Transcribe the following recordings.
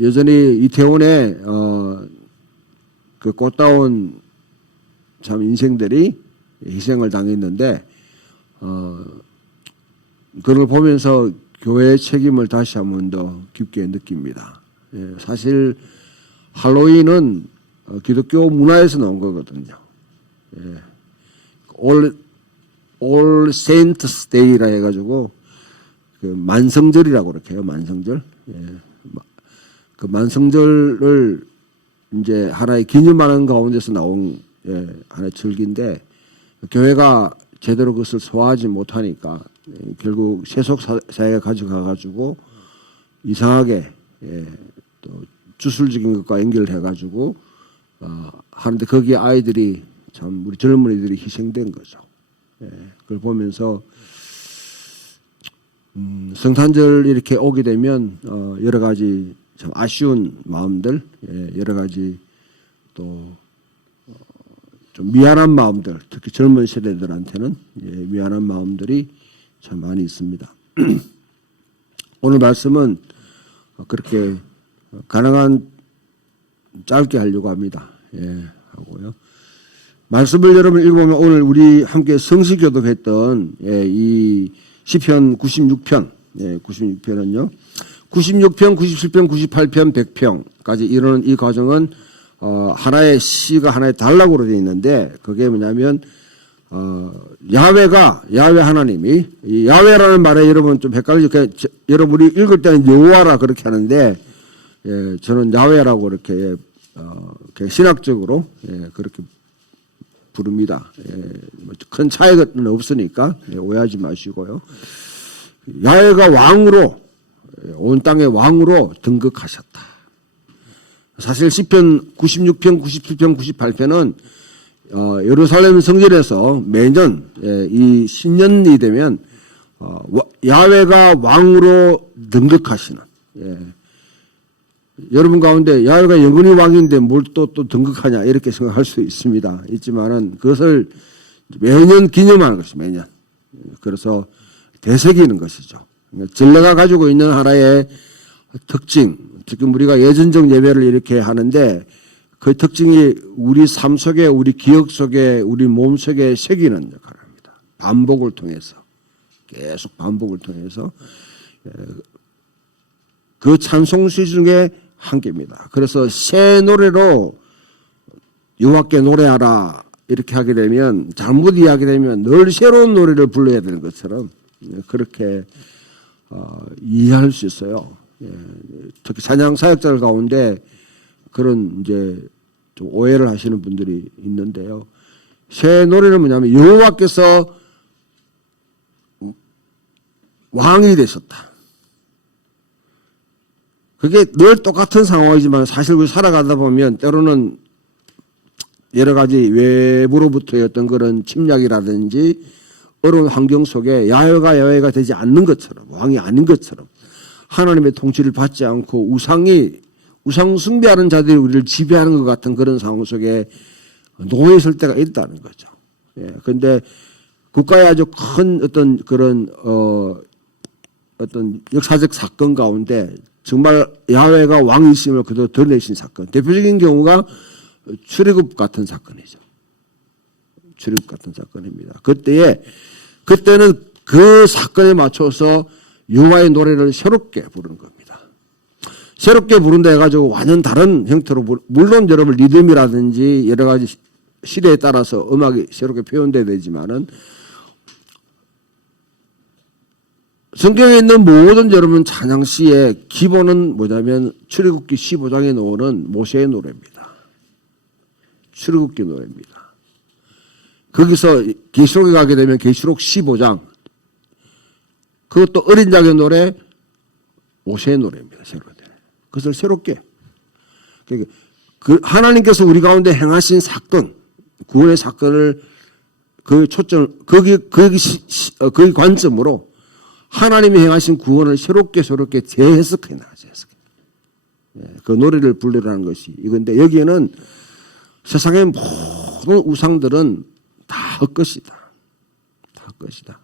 여전히 이태원에 그 꽃다운 참 인생들이 희생을 당했는데 그걸 보면서 교회의 책임을 다시 한 번 더 깊게 느낍니다. 예, 사실 할로윈은 기독교 문화에서 나온 거거든요. 예, All Saints Day라 해가지고 그 만성절이라고 그렇게 해요. 만성절. 예, 그 만성절을 이제 하나의 기념하는 가운데서 나온 하나의 절기인데 교회가 제대로 그것을 소화하지 못하니까 결국 세속 사회에 가져가가지고 이상하게 또 주술적인 것과 연결해가지고 하는데 거기에 아이들이 참 우리 젊은이들이 희생된 거죠. 그걸 보면서 성탄절 이렇게 오게 되면 여러 가지 참 아쉬운 마음들, 여러 가지 또 좀 미안한 마음들, 특히 젊은 세대들한테는 미안한 마음들이 참 많이 있습니다. 오늘 말씀은 그렇게 가능한 짧게 하려고 합니다. 하고요. 말씀을 여러분 읽어보면 오늘 우리 함께 성시교독했던 이 시편 96편, 96편은요. 96편, 97편, 98편, 100편까지 이르는 이 과정은 하나의 시가 하나의 단락으로 되어 있는데 그게 뭐냐면 야외 하나님이 이 야외라는 말에 여러분 좀 헷갈리죠. 여러분이 읽을 때는 여호와라 그렇게 하는데 저는 야외라고 이렇게 신학적으로 그렇게 부릅니다. 큰 차이는 없으니까 오해하지 마시고요. 야훼가 왕으로 온 땅의 왕으로 등극하셨다. 사실 시편 96편, 97편, 98편은 예루살렘 성전에서 매년 이 신년이 되면 야훼가 왕으로 등극하시는 여러분 가운데 야훼가 영원히 왕인데 뭘 또 등극하냐 이렇게 생각할 수 있지만은 그것을 매년 기념하는 것이 매년 그래서 되새기는 것이죠. 전례가 가지고 있는 하나의 특징, 지금 우리가 예전적 예배를 이렇게 하는데 그 특징이 우리 삶 속에, 우리 기억 속에, 우리 몸 속에 새기는 역할을 합니다. 반복을 통해서, 계속 반복을 통해서 그 찬송시 중에 한 개입니다. 그래서 새 노래로 여호와께 노래하라 이렇게 하게 되면 잘못 이야기되면 늘 새로운 노래를 불러야 되는 것처럼 그렇게 이해할 수 있어요. 특히 찬양 사역자들 가운데 그런 이제 좀 오해를 하시는 분들이 있는데요. 새 노래는 뭐냐면 여호와께서 왕이 되셨다. 그게 늘 똑같은 상황이지만 사실 우리 살아가다 보면 때로는 여러 가지 외부로부터의 어떤 그런 침략이라든지 어려운 환경 속에 야훼가 되지 않는 것처럼 왕이 아닌 것처럼 하나님의 통치를 받지 않고 우상 숭배하는 자들이 우리를 지배하는 것 같은 그런 상황 속에 놓여 있을 때가 있다는 거죠. 그런데 국가의 아주 큰 어떤 그런 어떤 역사적 사건 가운데 정말 야훼가 왕이심을 그대로 드러내신 사건. 대표적인 경우가 출애굽 같은 사건이죠. 출애굽 같은 사건입니다. 그때는 그 사건에 맞춰서 여호와의 노래를 새롭게 부르는 겁니다. 새롭게 부른다 해가지고 완전 다른 형태로 물론 여러분 리듬이라든지 여러 가지 시대에 따라서 음악이 새롭게 표현돼야 되지만은 성경에 있는 모든 여러분 찬양시의 기본은 뭐냐면 출애굽기 15장에 나오는 모세의 노래입니다. 출애굽기 노래입니다. 거기서 계시록에 가게 되면 계시록 15장 그것도 어린 자의 노래 모세의 노래입니다. 새로운 노래. 그것을 새롭게 그러니까 하나님께서 우리 가운데 행하신 사건 구원의 사건을 그 초점 거기 관점으로 하나님이 행하신 구원을 새롭게 재해석해 나가죠. 그 노래를 부르라는 것이 이건데 여기에는 세상의 모든 우상들은 다 헛것이다. 다 헛것이다.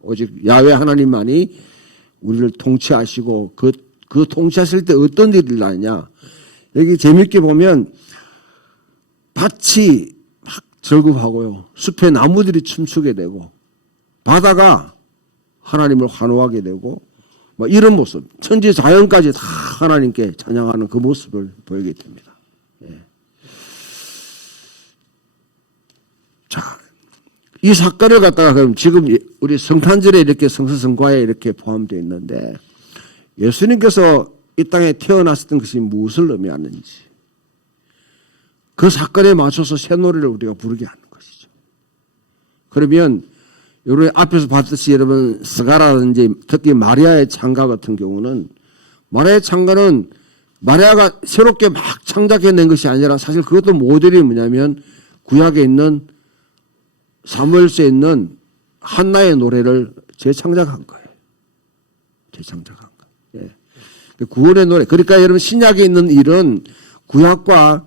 오직 야훼 하나님만이 우리를 통치하시고 그 그 통치하실 때 어떤 일이 일어나냐. 여기 재밌게 보면 밭이 막 절급하고요. 숲의 나무들이 춤추게 되고 바다가 하나님을 환호하게 되고 뭐 이런 모습. 천지 자연까지 다 하나님께 찬양하는 그 모습을 보이게 됩니다. 예. 자, 이 사건을 갖다가 그럼 지금 우리 성탄절에 이렇게 성서성과에 이렇게 포함되어 있는데 예수님께서 이 땅에 태어났던 것이 무엇을 의미하는지 그 사건에 맞춰서 새 노래를 우리가 부르게 하는 것이죠. 그러면 여러분 앞에서 봤듯이 여러분 스가라든지 특히 마리아의 창가 같은 경우는 마리아의 창가는 마리아가 새롭게 막 창작해낸 것이 아니라 사실 그것도 모델이 뭐냐면 구약에 있는 사무엘서에 있는 한나의 노래를 재창작한 거예요. 재창작한 거. 예. 구원의 노래. 그러니까 여러분 신약에 있는 일은 구약과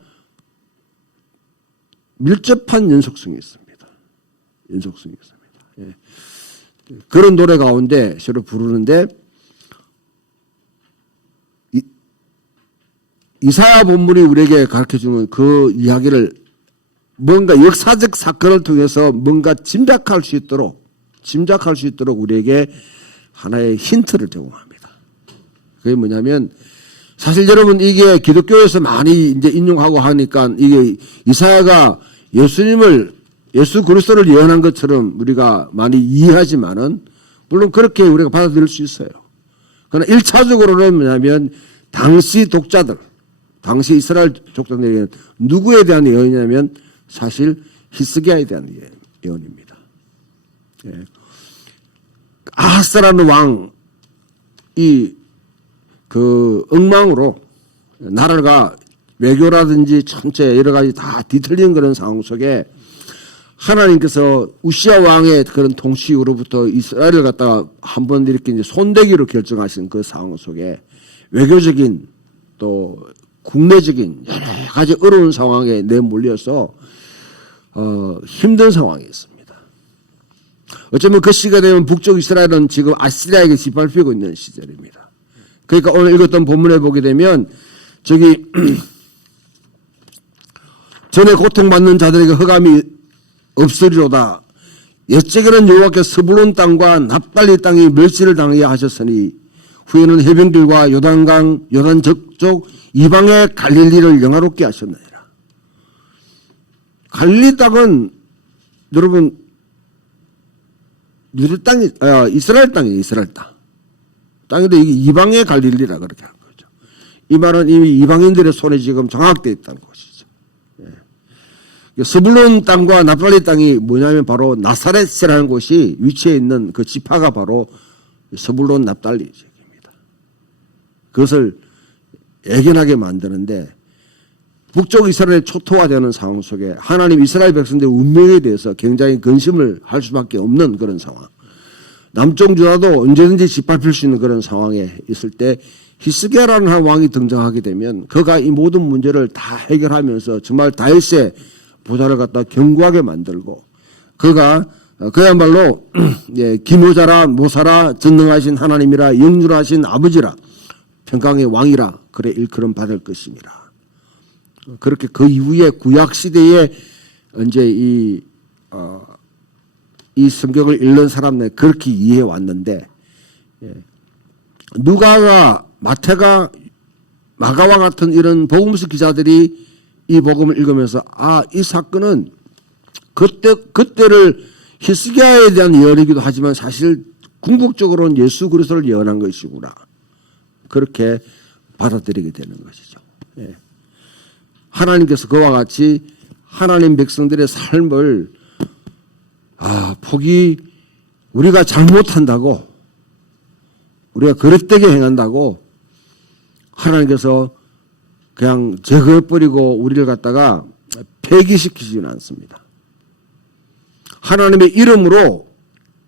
밀접한 연속성이 있습니다. 연속성이 있습니다. 예. 그런 노래 가운데 서로 부르는데 이사야 본문이 우리에게 가르쳐주는 그 이야기를 뭔가 역사적 사건을 통해서 뭔가 짐작할 수 있도록 우리에게 하나의 힌트를 제공합니다. 그게 뭐냐면 사실 여러분 이게 기독교에서 많이 이제 인용하고 하니까 이게 이사야가 예수 그리스도를 예언한 것처럼 우리가 많이 이해하지만은 물론 그렇게 우리가 받아들일 수 있어요. 그러나 1차적으로는 뭐냐면 당시 독자들, 당시 이스라엘 족장들에게는 누구에 대한 예언이냐면 사실 히스기야에 대한 예언입니다. 예. 아하스라는 왕이 그 엉망으로 나라가 외교라든지 전체 여러 가지 다 뒤틀린 그런 상황 속에 하나님께서 우시야 왕의 그런 통치 이후로부터 이스라엘을 갖다가 한번 이렇게 이제 손대기로 결정하신 그 상황 속에 외교적인 또 국내적인 여러 가지 어려운 상황에 내몰려서 힘든 상황이 있습니다. 어쩌면 그 시기가 되면 북쪽 이스라엘은 지금 아시리아에게 짓밟히고 있는 시절입니다. 그러니까 오늘 읽었던 본문에 보게 되면 저기 전에 고통받는 자들에게 흑암이 없으리로다. 옛적에는 여호와께서 스불론 땅과 납달리 땅이 멸시를 당하게 하셨으니 후에는 해변길과 요단강 요단 저쪽 이방의 갈릴리를 영화롭게 하셨느니라. 갈릴리 땅은 여러분 이스라엘 땅이에요. 이스라엘 땅. 땅인데 이게 이방의 갈릴리라 그렇게 한 거죠. 이 말은 이미 이방인들의 손에 지금 장악되어 있다는 것이죠. 예. 스불론 땅과 납달리 땅이 뭐냐면 바로 나사렛이라는 곳이 위치해 있는 그 지파가 바로 스불론 납달리 지역입니다. 그것을 애견하게 만드는데 북쪽 이스라엘의 초토화되는 상황 속에 하나님 이스라엘 백성들의 운명에 대해서 굉장히 근심을 할 수밖에 없는 그런 상황. 남쪽 유다도 언제든지 짓밟힐 수 있는 그런 상황에 있을 때 히스기야라는 한 왕이 등장하게 되면 그가 이 모든 문제를 다 해결하면서 정말 다윗의 보좌를 갖다 견고하게 만들고 그가 그야말로 기묘자라 모사라 전능하신 하나님이라 영존하신 아버지라 평강의 왕이라 그래 일컬음 받을 것입니다. 그렇게 그 이후에 구약 시대에 이제 이 성경을 읽는 사람들 그렇게 이해해 왔는데 누가와 마태가 마가와 같은 이런 복음서 기자들이 이 복음을 읽으면서 이 사건은 그때를 히스기야에 대한 예언이기도 하지만 사실 궁극적으로는 예수 그리스도를 예언한 것이구나. 그렇게 받아들이게 되는 것이죠. 예. 하나님께서 그와 같이 하나님 백성들의 삶을 폭이 우리가 잘못한다고 우리가 그릇되게 행한다고 하나님께서 그냥 제거해버리고 우리를 갖다가 폐기시키지는 않습니다. 하나님의 이름으로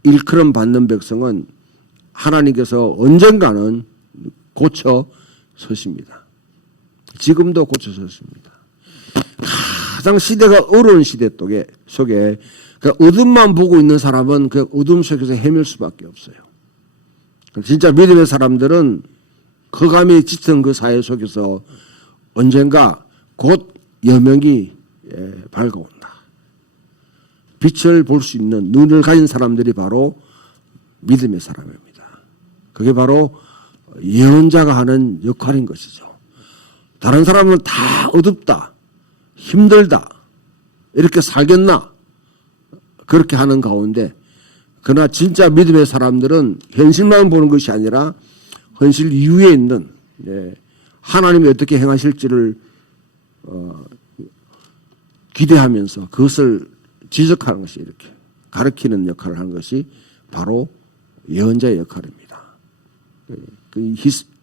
일컬음 받는 백성은 하나님께서 언젠가는 고쳐 서십니다. 지금도 고쳐 서십니다. 가장 시대가 어려운 시대 속에 어둠만 보고 있는 사람은 그 어둠 속에서 헤맬 수밖에 없어요. 진짜 믿음의 사람들은 허감에 짙은 그 사회 속에서 언젠가 곧 여명이 밝아온다. 빛을 볼 수 있는 눈을 가진 사람들이 바로 믿음의 사람입니다. 그게 바로 예언자가 하는 역할인 것이죠. 다른 사람은 다 어둡다, 힘들다, 이렇게 살겠나 그렇게 하는 가운데, 그러나 진짜 믿음의 사람들은 현실만 보는 것이 아니라 현실 이후에 있는 하나님이 어떻게 행하실지를 기대하면서 그것을 지적하는 것이, 이렇게 가르치는 역할을 하는 것이 바로 예언자의 역할입니다.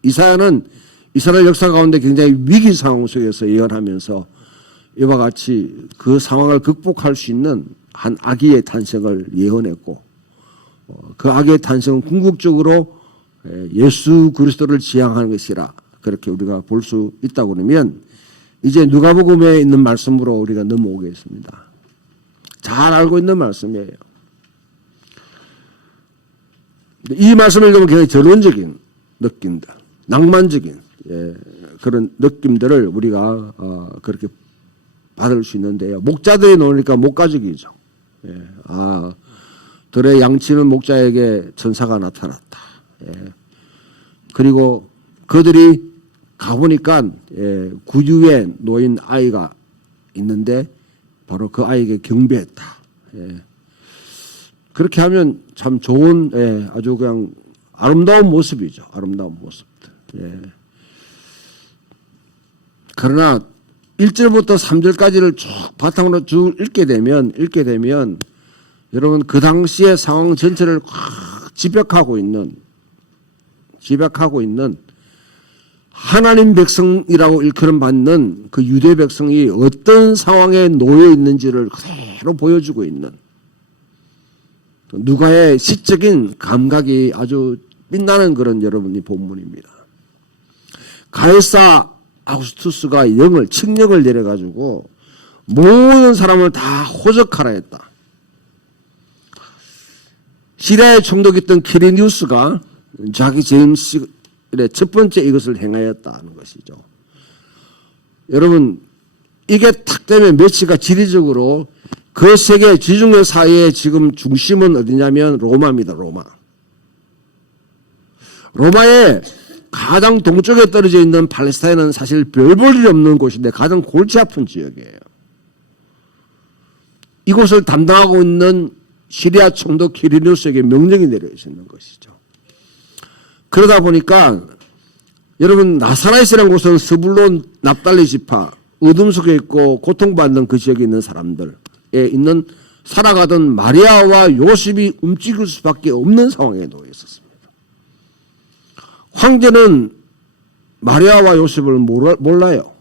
이사야는 이스라엘 역사 가운데 굉장히 위기 상황 속에서 예언하면서 이와 같이 그 상황을 극복할 수 있는 한 아기의 탄생을 예언했고, 그 아기의 탄생은 궁극적으로 예수 그리스도를 지향하는 것이라 그렇게 우리가 볼 수 있다고 그러면, 이제 누가복음에 있는 말씀으로 우리가 넘어오겠습니다. 잘 알고 있는 말씀이에요. 이 말씀을 읽으면 굉장히 전원적인 느낌들, 낭만적인 그런 느낌들을 우리가 그렇게 받을 수 있는데요. 목자들이 나오니까 목가적이죠. 들의 양치는 목자에게 천사가 나타났다. 그리고 그들이 가보니까 구유에 놓인 아이가 있는데 바로 그 아이에게 경배했다. 그렇게 하면 참 좋은, 아주 그냥 아름다운 모습이죠. 아름다운 모습들. 그러나 1절부터 3절까지를 쭉 바탕으로 쭉 읽게 되면 여러분 그 당시의 상황 전체를 확 집약하고 있는 하나님 백성이라고 일컬음 받는 그 유대 백성이 어떤 상황에 놓여 있는지를 그대로 보여주고 있는, 누가의 시적인 감각이 아주 빛나는 그런 여러분이 본문입니다. 가이사 아구스투스가 칙령을 내려가지고 모든 사람을 다 호적하라 했다. 시리아의 총독이었던 퀴리니우스가 자기 제임스의 첫 번째 이것을 행하였다는 것이죠. 여러분, 이게 탁 되면 메시가 지리적으로 그 세계 지중해 사이에 지금 중심은 어디냐면 로마입니다. 로마의 가장 동쪽에 떨어져 있는 팔레스타인은 사실 별 볼 일이 없는 곳인데 가장 골치 아픈 지역이에요. 이곳을 담당하고 있는 시리아 총독 퀴리니우스에게 명령이 내려 있는 것이죠. 그러다 보니까 여러분, 나사렛이라는 곳은 스불론 납달리 지파, 어둠 속에 있고 고통받는 그 지역에 있는 사람들에 있는 살아가던 마리아와 요셉이 움직일 수밖에 없는 상황에 놓여 있었습니다. 황제는 마리아와 요셉을 몰라요.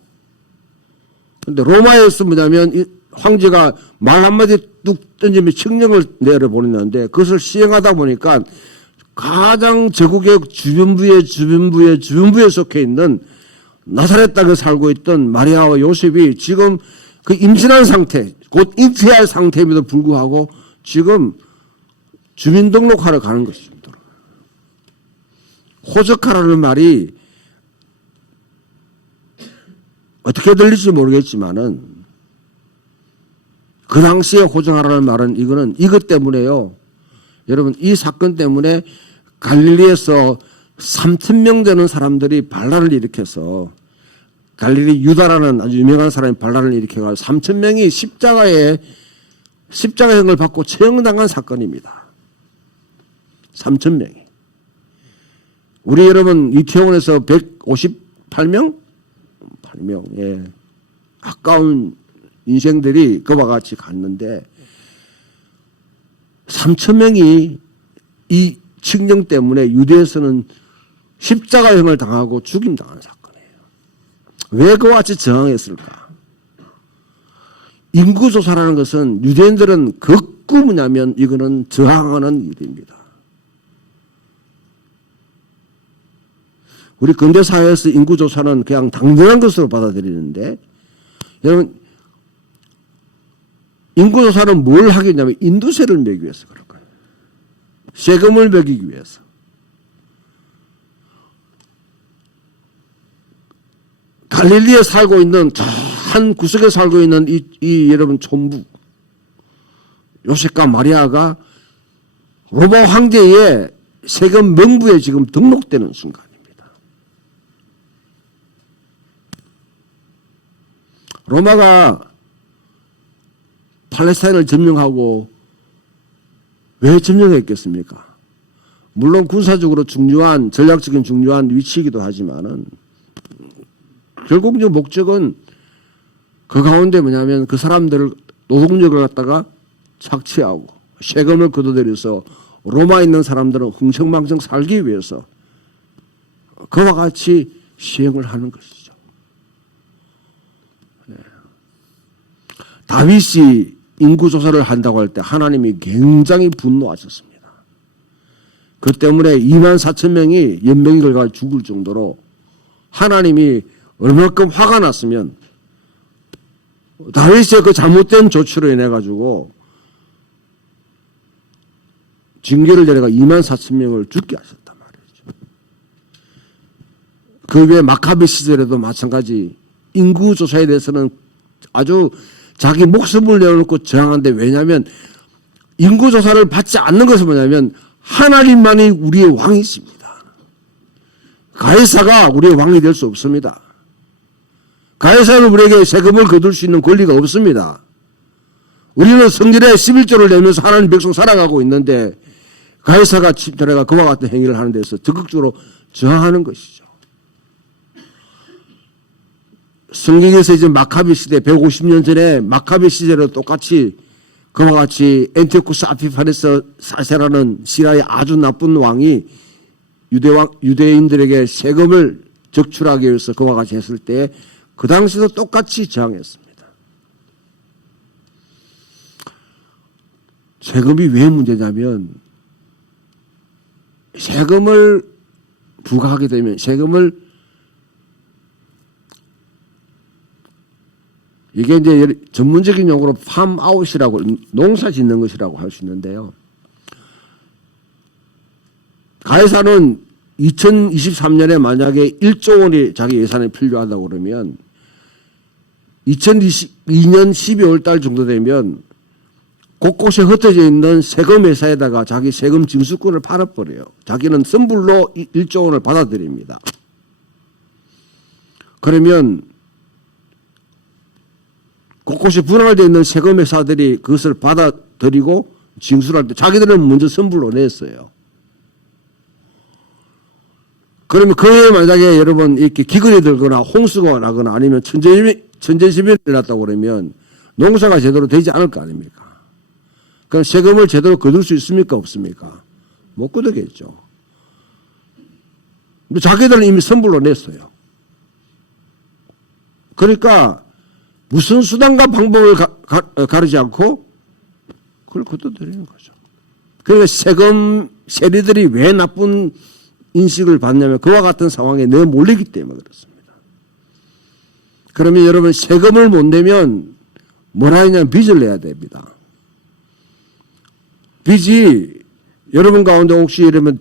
그런데 로마에서 뭐냐면 황제가 말 한마디 뚝 던지면 칙령을 내려보내는데 그것을 시행하다 보니까 가장 제국의 주변부에 속해 있는 나사렛 땅에 살고 있던 마리아와 요셉이 지금 그 임신한 상태, 곧 잉태할 상태임에도 불구하고 지금 주민등록하러 가는 것입니다. 호적하라는 말이 어떻게 들릴지 모르겠지만은 그 당시에 호적하라는 말은 이것 때문에요. 여러분, 이 사건 때문에 갈릴리에서 3,000명 되는 사람들이 반란을 일으켜서, 갈릴리 유다라는 아주 유명한 사람이 반란을 일으켜서 3,000명이 십자가형을 받고 처형당한 사건입니다. 3,000명이. 우리 여러분 이태원에서 158명? 8명. 아까운 인생들이 그와 같이 갔는데 3,000명이 이 칙령 때문에 유대에서는 십자가형을 당하고 죽임당한 사건이에요. 왜 그와 같이 저항했을까? 인구조사라는 것은 유대인들은 극구 뭐냐면 이거는 저항하는 일입니다. 우리 근대사회에서 인구조사는 그냥 당연한 것으로 받아들이는데, 여러분, 인구조사는 뭘 하겠냐면 인두세를 매기 위해서 그럴 거예요. 세금을 매기기 위해서. 갈릴리에 살고 있는 저 한 구석에 살고 있는 이 여러분 촌부 요셉과 마리아가 로마 황제의 세금 명부에 지금 등록되는 순간입니다. 로마가 팔레스타인을 점령하고 왜 점령했겠습니까? 물론 군사적으로 중요한 전략적인 중요한 위치이기도 하지만은 결국 이제 목적은 그 가운데 뭐냐면 그 사람들을 노동력을 갖다가 착취하고 세금을 걷어들여서 로마에 있는 사람들은 흥청망청 살기 위해서 그와 같이 시행을 하는 것이죠. 네. 다윗이 인구조사를 한다고 할 때 하나님이 굉장히 분노하셨습니다. 그 때문에 2만 4천 명이 연명이 걸려 죽을 정도로 하나님이 얼마큼 화가 났으면 다윗의 그 잘못된 조치로 인해 가지고 징계를 내려가 2만 4천 명을 죽게 하셨단 말이죠. 그 외에 마카비 시절에도 마찬가지 인구조사에 대해서는 아주 자기 목숨을 내어놓고 저항하는데 왜냐하면 인구조사를 받지 않는 것은 뭐냐면 하나님만이 우리의 왕이십니다. 가이사가 우리의 왕이 될 수 없습니다. 가이사는 우리에게 세금을 거둘 수 있는 권리가 없습니다. 우리는 성전에 11조를 내면서 하나님 백성 살아가고 있는데 가이사가 침탈해가 그와 같은 행위를 하는 데서 적극적으로 저항하는 것이죠. 성경에서 이제 마카비 시대 150년 전에 마카비 시대로 똑같이 그와 같이 엔티오쿠스 아피파네스 사세라는 시라의 아주 나쁜 왕이 유대인들에게 세금을 적출하기 위해서 그와 같이 했을 때 그 당시도 똑같이 저항했습니다. 세금이 왜 문제냐면 세금을 부과하게 되면 세금을 이게 이제 전문적인 용어로 팜아웃이라고 농사 짓는 것이라고 할 수 있는데요. 가이사는 2023년에 만약에 1조 원이 자기 예산이 필요하다고 그러면 2022년 12월 달 정도 되면 곳곳에 흩어져 있는 세금 회사에다가 자기 세금 징수권을 팔아버려요. 자기는 선불로 1조 원을 받아들입니다. 그러면 곳곳에 분할되어 있는 세금 회사들이 그것을 받아들이고 징수를 할 때 자기들은 먼저 선불로 냈어요. 그러면 그에 만약에 여러분 이렇게 기근이 들거나 홍수가 나거나 아니면 천재지변이 일어났다고 그러면 농사가 제대로 되지 않을 거 아닙니까? 그럼 세금을 제대로 거둘 수 있습니까? 없습니까? 못 거두겠죠. 근데 자기들은 이미 선불로 냈어요. 그러니까 무슨 수단과 방법을 가르지 않고 그걸 거둬들이는 거죠. 그러니까 세리들이 왜 나쁜 인식을 받냐면 그와 같은 상황에 내몰리기 때문에 그렇습니다. 그러면 여러분 세금을 못 내면 뭐라 하냐면 빚을 내야 됩니다. 빚이 여러분 가운데 혹시 이러면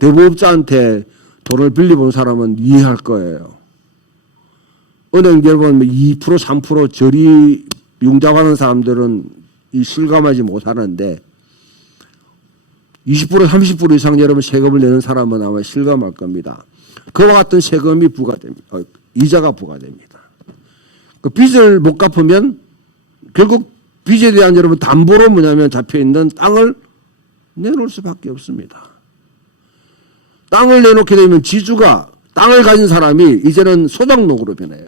대부업자한테 돈을 빌려본 사람은 이해할 거예요. 은행 여러분 2% 3% 저리 융자하는 사람들은 이 실감하지 못하는데 20% 30% 이상 여러분 세금을 내는 사람은 아마 실감할 겁니다. 그와 같은 세금이 부과됩니다. 이자가 부과됩니다. 그 빚을 못 갚으면 결국 빚에 대한 여러분 담보로 뭐냐면 잡혀있는 땅을 내놓을 수밖에 없습니다. 땅을 내놓게 되면 지주가 땅을 가진 사람이 이제는 소작농으로 변해요.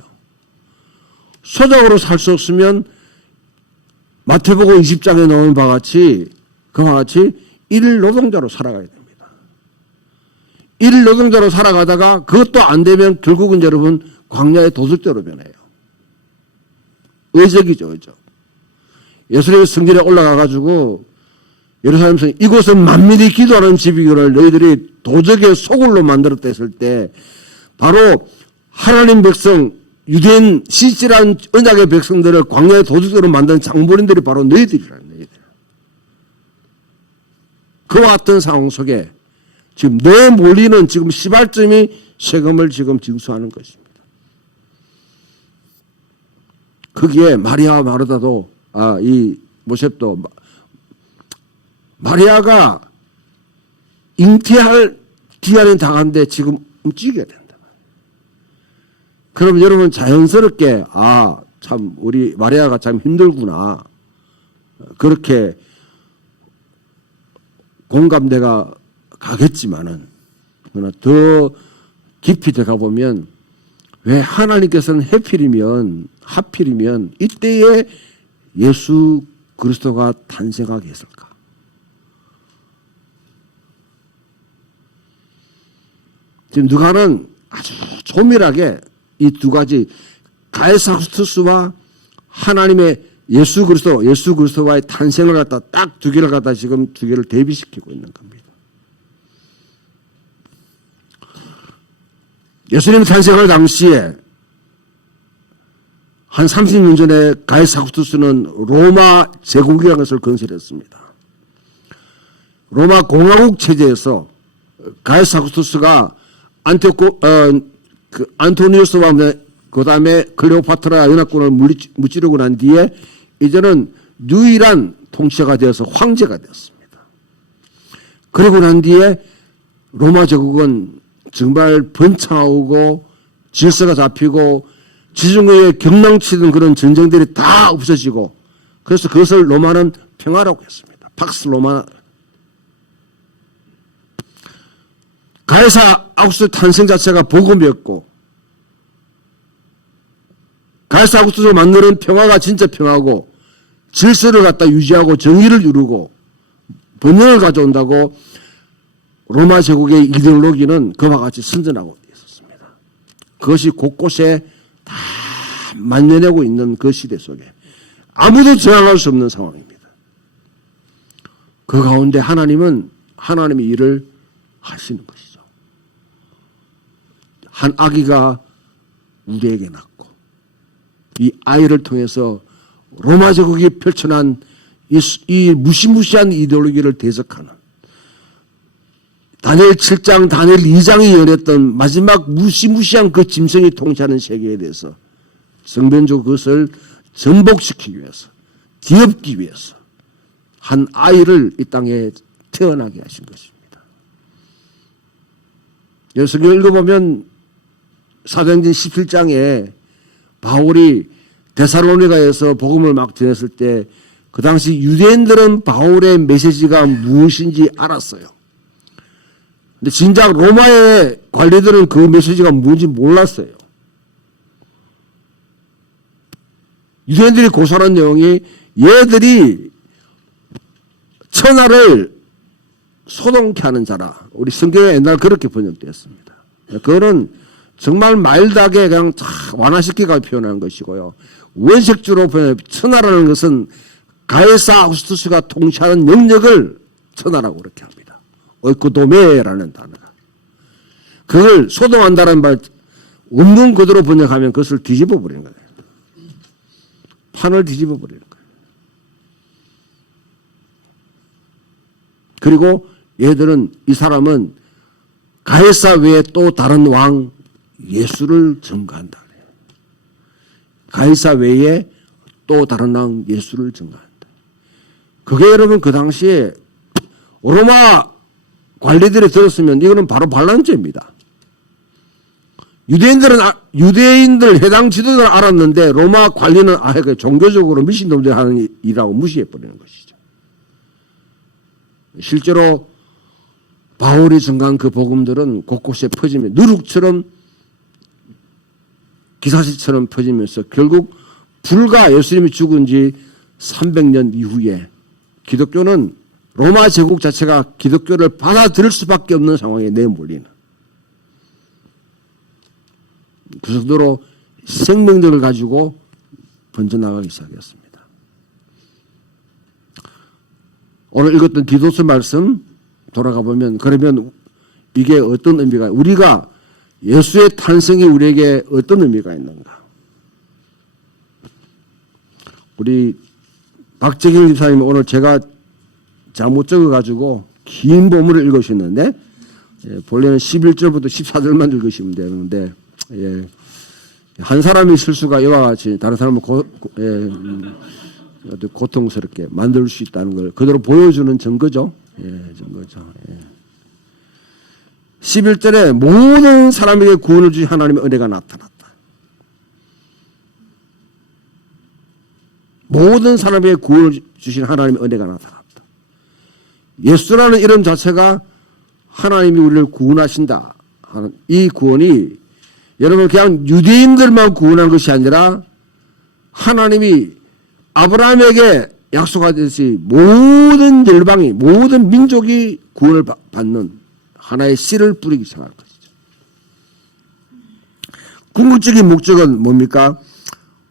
소작으로 살 수 없으면 마태복음 20장에 나오는 바와 같이 그와 같이 일 노동자로 살아가야 됩니다. 일 노동자로 살아가다가 그것도 안 되면 결국은 여러분 광야의 도둑대로 변해요. 의적이죠, 의적. 예수님의 성전에 올라가가지고 예루살렘에서 이곳은 만민이 기도하는 집이기를 너희들이 도적의 소굴로 만들었다 했을 때 바로 하나님 백성 유대인 실질한 언약의 백성들을 광야의 도둑대로 만든 장본인들이 바로 너희들이라는 얘기예요. 그와 같은 상황 속에 지금 내몰리는 지금 시발점이 세금을 지금 징수하는 것입니다. 거기에 마리아와 마르다도 이 모셉도 마리아가 잉태할 기한이 당한데 지금 움직여야 된다. 그럼 여러분 자연스럽게 참 우리 마리아가 참 힘들구나. 그렇게 공감대가 가겠지만은 그러나 더 깊이 들어가 보면 왜 하나님께서는 하필이면 이때에 예수 그리스도가 탄생하게 했을까? 지금 누가는 아주 조밀하게 이 두 가지 가이사우스투스와 하나님의 예수 그리스도와의 탄생을 갖다 딱 두 개를 갖다 지금 두 개를 대비시키고 있는 겁니다. 예수님 탄생할 당시에 한 30년 전에 가이사우스투스는 로마 제국이라는 것을 건설했습니다. 로마 공화국 체제에서 가이사우스투스가 안토니우스와 그 다음에 클레오파트라 연합군을 무찌르고 난 뒤에 이제는 유일한 통치자가 되어서 황제가 되었습니다. 그리고 난 뒤에 로마 제국은 정말 번창하고 질서가 잡히고 지중해에 경망치던 그런 전쟁들이 다 없어지고 그래서 그것을 로마는 평화라고 했습니다. 팍스 로마. 가이사 아우구스투스 탄생 자체가 복음이었고 가이사 아우구스투스가 만드는 평화가 진짜 평화고 질서를 갖다 유지하고 정의를 이루고 번영을 가져온다고 로마 제국의 이데올로기는 그와 같이 선전하고 있었습니다. 그것이 곳곳에 다 만연하고 있는 그 시대 속에 아무도 저항할 수 없는 상황입니다. 그 가운데 하나님은 하나님의 일을 하시는 것이죠. 한 아기가 우리에게 낳고 이 아이를 통해서 로마 제국이 펼쳐난 이 무시무시한 이데올로기를 대적하는 다니엘 7장, 다니엘 2장이 연했던 마지막 무시무시한 그 짐승이 통치하는 세계에 대해서 성변적으로 그것을 전복시키기 위해서, 뒤엎기 위해서 한 아이를 이 땅에 태어나게 하신 것입니다. 성경 읽어보면 사도행전 17장에 바울이 데살로니가에서 복음을 막 전했을 때 그 당시 유대인들은 바울의 메시지가 무엇인지 알았어요. 근데 진작 로마의 관리들은 그 메시지가 뭔지 몰랐어요. 유대인들이 고소하는 내용이 얘들이 천하를 소동케 하는 자라. 우리 성경에 옛날 그렇게 번역되었습니다. 그거는 정말 마일드하게 그냥 완화시키가 표현한 것이고요. 원색주로 표현해 천하라는 것은 가이사 아우구스투스가 통치하는 영역을 천하라고 그렇게 합니다. 오이코도메라는 단어가. 그걸 소동한다는 말 원문 그대로 번역하면 그것을 뒤집어 버리는 거예요. 판을 뒤집어 버리는 거예요. 그리고 얘들은 이 사람은 가이사 외에 또 다른 왕 예수를 증거한다. 가이사 외에 또 다른 왕 예수를 증거한다. 그게 여러분 그 당시에 로마 관리들이 들었으면 이거는 바로 반란죄입니다. 유대인들 해당 지도자는 알았는데 로마 관리는 종교적으로 미신놈들이 하는 일이라고 무시해버리는 것이죠. 실제로 바울이 증거한 그 복음들은 곳곳에 퍼지며 누룩처럼 기사시처럼 퍼지면서 결국 불과 예수님이 죽은 지 300년 이후에 기독교는 로마 제국 자체가 기독교를 받아들일 수밖에 없는 상황에 내몰리는 그 정도로 생명력을 가지고 번져나가기 시작했습니다. 오늘 읽었던 디도서 말씀 돌아가 보면 그러면 이게 어떤 의미가 우리가 예수의 탄생이 우리에게 어떤 의미가 있는가? 우리 박재길 집사님 오늘 제가 잘못 적어가지고 긴 본문을 읽으셨는데 본래는 11절부터 14절만 읽으시면 되는데, 예. 한 사람의 실수가 이와 같이 다른 사람을 고통스럽게 만들 수 있다는 걸 그대로 보여주는 증거죠. 예, 증거죠. 예. 11절에 모든 사람에게 구원을 주신 하나님의 은혜가 나타났다. 모든 사람에게 구원을 주신 하나님의 은혜가 나타났다. 예수라는 이름 자체가 하나님이 우리를 구원하신다 하는 이 구원이 여러분 그냥 유대인들만 구원한 것이 아니라 하나님이 아브라함에게 약속하듯이 모든 열방이 모든 민족이 구원을 받는 하나의 씨를 뿌리기 시작할 것이죠. 궁극적인 목적은 뭡니까?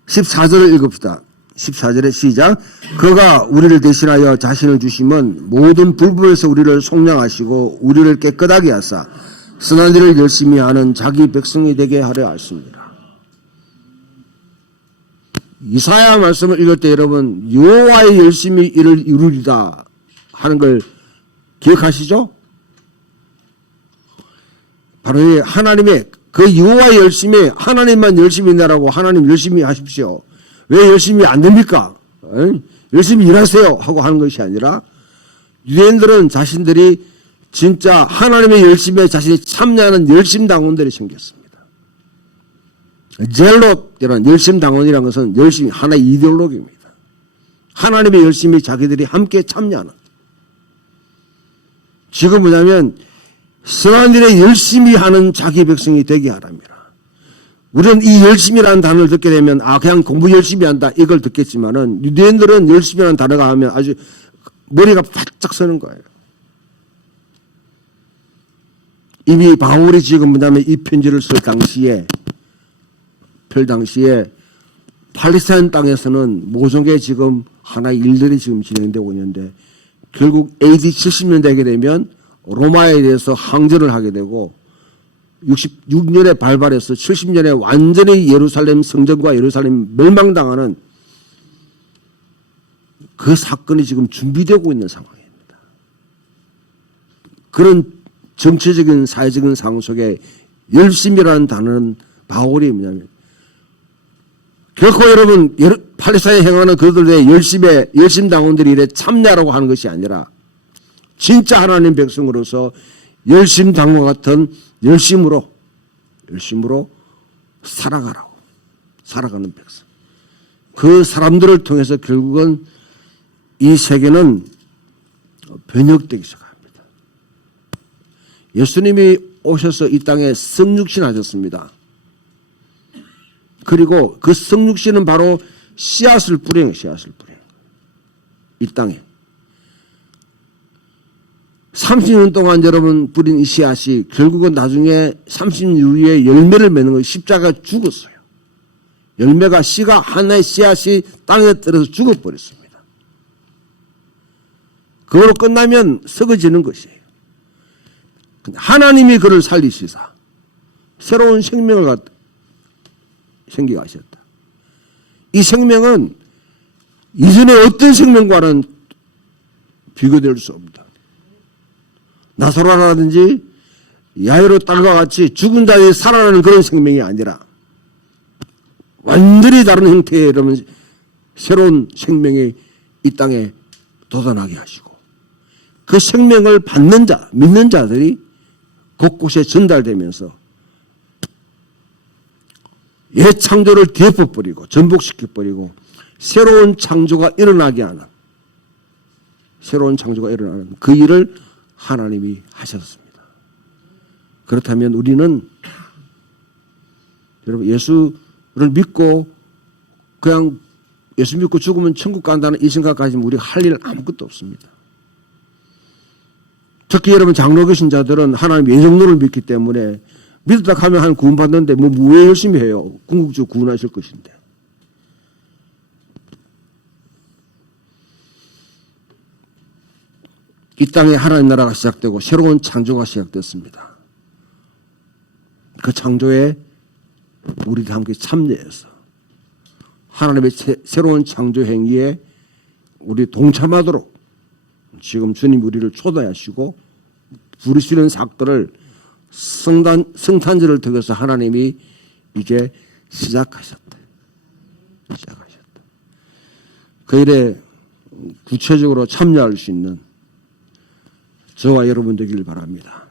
14절을 읽읍시다. 14절의 시작. 그가 우리를 대신하여 자신을 주심은 모든 불법에서 우리를 속량하시고 우리를 깨끗하게 하사 선한 일을 열심히 하는 자기 백성이 되게 하려 하십니다. 이사야 말씀을 읽을 때 여러분 여호와의 열심히 일을 이루리다 하는 걸 기억하시죠? 바로 이 하나님의 그 여호와의 열심히 하나님만 열심히 있나라고 하나님 열심히 하십시오. 왜 열심히 안 됩니까? 열심히 일하세요 하고 하는 것이 아니라 유대인들은 자신들이 진짜 하나님의 열심에 자신이 참여하는 열심당원들이 생겼습니다. 젤롯이라는 열심당원이라는 것은 열심히 하나의 이데올로기입니다. 하나님의 열심히 자기들이 함께 참여하는. 지금 뭐냐면 선한 일에 열심히 하는 자기 백성이 되게 하랍니다. 우리는 이 열심이라는 단어를 듣게 되면 그냥 공부 열심히 한다 이걸 듣겠지만은 유대인들은 열심이라는 단어가 하면 아주 머리가 바짝 서는 거예요. 이미 바울이 지금 뭐냐면 이 편지를 쓸 당시에 팔레스타인 땅에서는 모종의 지금 하나의 일들이 지금 진행되고 있는데 결국 AD 70년 되게 되면 로마에 대해서 항전을 하게 되고 66년에 발발해서 70년에 완전히 예루살렘 성전과 예루살렘 멸망당하는 그 사건이 지금 준비되고 있는 상황입니다. 그런 정치적인 사회적인 상황 속에 열심이라는 단어는 바울이 뭐냐면 결코 여러분 팔레스타인에 행하는 그들의 열심당원들이 이래 참여하라고 하는 것이 아니라 진짜 하나님 백성으로서 열심당과 같은 열심으로 살아가는 백성. 그 사람들을 통해서 결국은 이 세계는 변혁되기 시작합니다. 예수님이 오셔서 이 땅에 성육신 하셨습니다. 그리고 그 성육신은 바로 씨앗을 뿌려요. 이 땅에. 30년 동안 여러분 뿌린 이 씨앗이 결국은 나중에 30년 이후에 열매를 맺는 거예요. 십자가가 죽었어요. 열매가 씨가 하나의 씨앗이 땅에 떨어져 죽어버렸습니다. 그걸로 끝나면 썩어지는 것이에요. 하나님이 그를 살리시사 새로운 생명을 생기게 하셨다. 이 생명은 이전의 어떤 생명과는 비교될 수 없다. 나사로라든지 야이로 딸과 같이 죽은 자들이 살아나는 그런 생명이 아니라 완전히 다른 형태의 여러분 새로운 생명이 이 땅에 돋아나게 하시고 그 생명을 받는 자, 믿는 자들이 곳곳에 전달되면서 옛 창조를 뒤엎어버리고 전복시켜버리고 새로운 창조가 일어나게 하는 그 일을 하나님이 하셨습니다. 그렇다면 우리는 여러분 예수를 믿고 그냥 예수 믿고 죽으면 천국 간다는 이 생각 가지면 우리가 할 일 아무것도 없습니다. 특히 여러분 장로 신자들은 하나님 예정론을 믿기 때문에 믿었다 하면 한 구원 받는데 왜 열심히 해요? 궁극적으로 구원하실 것인데. 이 땅에 하나님 나라가 시작되고 새로운 창조가 시작됐습니다. 그 창조에 우리가 함께 참여해서 하나님의 새로운 창조 행위에 우리 동참하도록 지금 주님 우리를 초대하시고 부르시는 사건을 성탄절을 통해서 하나님이 이제 시작하셨다. 그 일에 구체적으로 참여할 수 있는 저와 여러분 되길 바랍니다.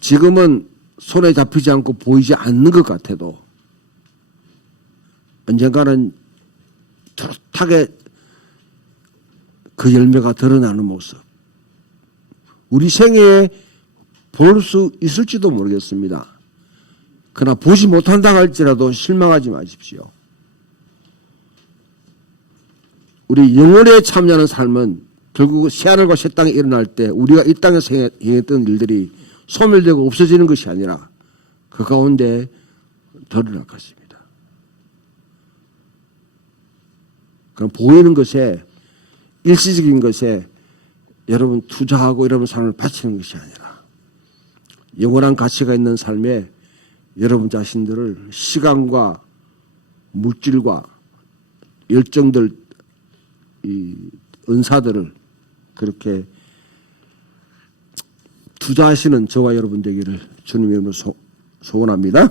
지금은 손에 잡히지 않고 보이지 않는 것 같아도 언젠가는 뚜렷하게 그 열매가 드러나는 모습, 우리 생애에 볼 수 있을지도 모르겠습니다. 그러나 보지 못한다 할지라도 실망하지 마십시오. 우리 영혼에 참여하는 삶은 결국 새하늘과 새 땅이 일어날 때 우리가 이 땅에서 행했던 일들이 소멸되고 없어지는 것이 아니라 그 가운데 드러날 것입니다. 그럼 보이는 것에, 일시적인 것에 여러분 투자하고 여러분 삶을 바치는 것이 아니라 영원한 가치가 있는 삶에 여러분 자신들을 시간과 물질과 열정들, 이 은사들을 그렇게 투자하시는 저와 여러분 되기를 주님의 이름으로 소원합니다.